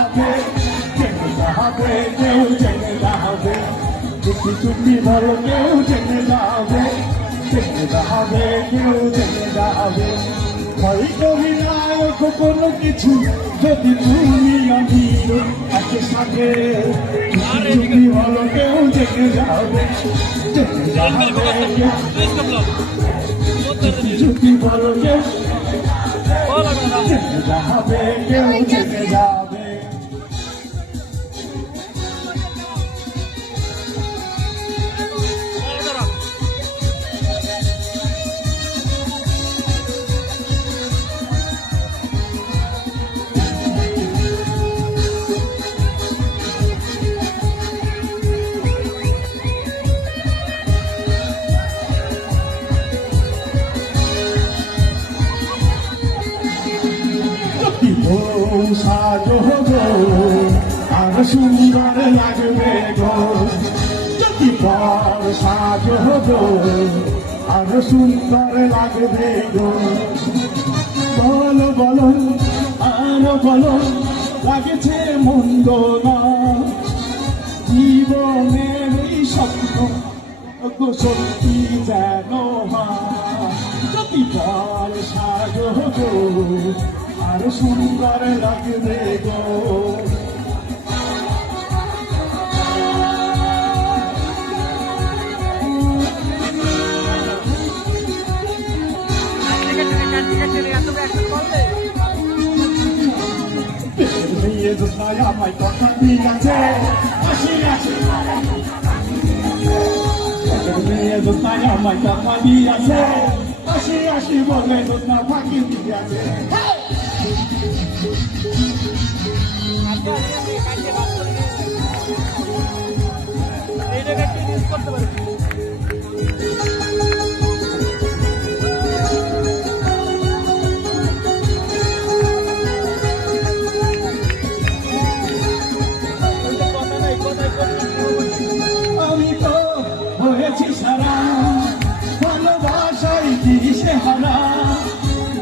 যাবে জেনে যাবে কেউ জেনে যাবে চুপি চুপি বলো কেউ জেনে যাবে জেনে যাবে কেউ জেনে যাবে ভয় করি না কোনো কিছু যদি তুমি আমি একে সাথে চুপি বলো কেউ জেনে যাবে জেনে যাবে চুপি বলো কেউ জেনে যাবে কেউ জেনে যাবে সাজো গো আর সুন্দর লাগবে গো যদি পর সাজো গো আর সুন্দর লাগবে গো বলো বলো আর বলো লাগছে মন্দ না জীবনের এই স্বপ্ন সত্যি যেন যদি পর সাজো গো আর সুন্দর লাগবে গো আমায় কথা ঠিক আছে আসি আসি আমায় কথা ঠিক আছে আসি আসি বলে দোস্তা ফাঁকি দিয়ে আছে আমি তো হয়েছি সারা ভালোবাসাই দিশে হারা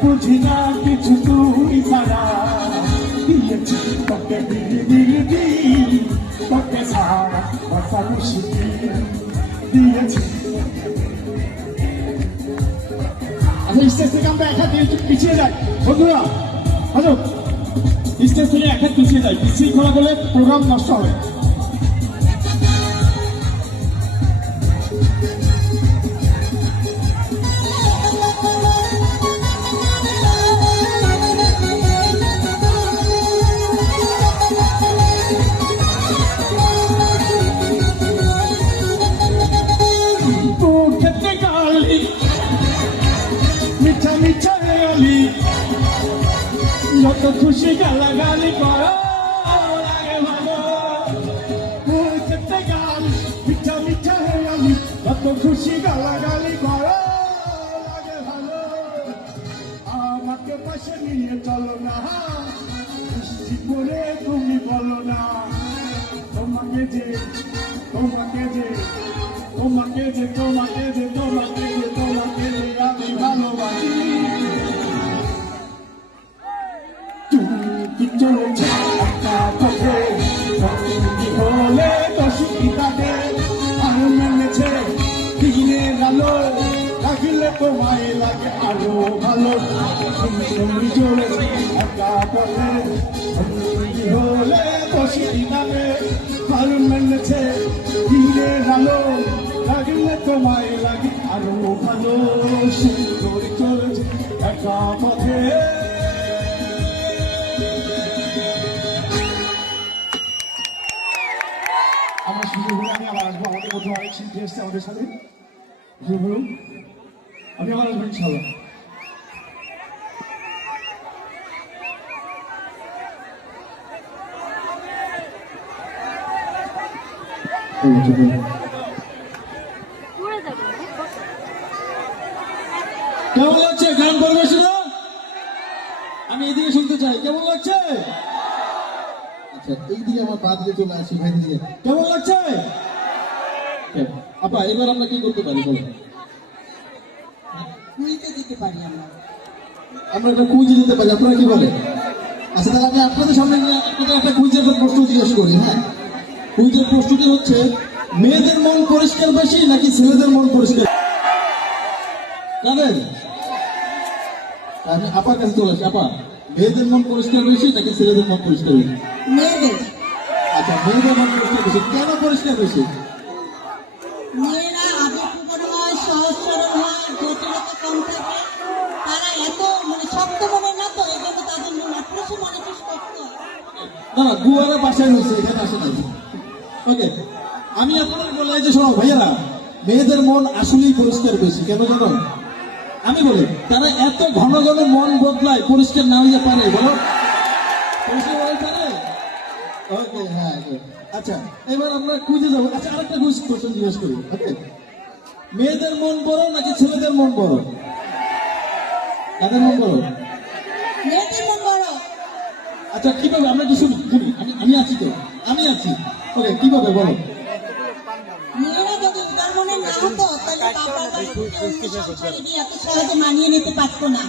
বুঝি না কিছু তুই সারা দিয়েছি তোকে দিদি তোকে সারা কথা মুশকিল দিয়েছি আচ্ছা স্টেজ থেকে আমরা এক হাত পিছিয়ে যাই বন্ধুরা আচ্ছা স্টেজ থেকে এক হাত পিছিয়ে যাই বিশৃঙ্খলা করলে প্রোগ্রাম নষ্ট হবে মিঠা মিঠা গালি যত খুশি গালাগালি করো লাগে ভালো খেতে গালি মিঠা মিঠা গালি যত খুশি গালাগালি করো লাগে ভালো আমাকে পাশে নিয়ে চলো না খুশি করে তুমি বলো না তোমাকে যে তোমাকে যে তোমাকে যে তোমাকে যে তোমাকে যে তোমাকে যে আমি ভালোবাসি তুমি চলেছে একটা পথে সঙ্গী হলে তো সুবিধাতে আর মেনেছে দিনের আলো লাগলে তোমায় লাগে আরো ভালো তুমি চলেছে একটা পথে সঙ্গী হলে তো সুবিধাতে আর মেনেছে দিনের আলো লাগলে তোমায় লাগে আরো ভালো সুন্দর চলেছে একা পথে আমার সুযোগ হলে আমি আবার আসবো আমাদের মধ্যে অনেক শিল্পী এসছে আমাদের সাথে বলুন আমি আবার আসবো ইনশাল্লাহ কেমন লাগছে গান পরিবেশনা আমি এদিকে শুনতে চাই কেমন লাগছে আচ্ছা এইদিকে আমার বাদ দিয়ে চলে আসি ভাই দিকে কেমন লাগছে আপা এবার আমরা কি করতে পারি বলো কুইজে দিতে পারি আমরা একটা কুইজে দিতে পারি আপনারা কি বলেন আচ্ছা, তাহলে আমি আপনাদের সামনে আপনাদের একটা কুইজের প্রশ্ন জিজ্ঞেস করি। হ্যাঁ, কুইজের প্রশ্নটি হচ্ছে, মেয়েদের মন পরিষ্কার বেশি নাকি ছেলেদের মন পরিষ্কার? জানেন, আমি আপার কাছে চলে আসি। আপা, মেয়েদের মন পরিষ্কার বেশি নাকি ছেলেদের মন পরিষ্কার বেশি? মেয়েদের। আচ্ছা, মেয়েদের মন পরিষ্কার বেশি, কেন পরিষ্কার বেশি? মেয়েরা আবেগপ্রবণ হয়, সহজ সরল হয়, জটিলতা কম থাকে। তারা এত মানে শক্ত মনের না, তো এই জন্য তাদের মন পুরুষের মনে একটু শক্ত হয়। না না, গুয়ারা বাসায় হয়েছে, এখানে আসে নাই। ওকে, আমি আপনাদের বললাম যে শোনো ভাইয়ারা, মেয়েদের মন আসলেই পরিষ্কার বেশি। কেন জানো? আমি বলি, তারা এত ঘন ঘন মন বদলায়, পরিষ্কার না হইতে পারে? বলো, পরিষ্কার হয়ে পারে? ওকে, হ্যাঁ, okay. আচ্ছা, এবার আমরা কুইজে যাবো। আচ্ছা, আরেকটা কুইজ কোশ্চেন জিজ্ঞেস করি। ওকে, মেয়েদের মন বড় নাকি ছেলেদের মন বড়? কাদের মন বড়? মেয়েদের মন বড়। আচ্ছা, কিভাবে? আমরা একটু শুনি শুনি। আমি আছি তো, আমি আছি। ওকে, কিভাবে বলো? মেয়েরা যদি উদার মনের না হতো, তাহলে বাবার বাড়ি থেকে অন্য সংসারে গিয়ে এত সহজে মানিয়ে নিতে পারতো না।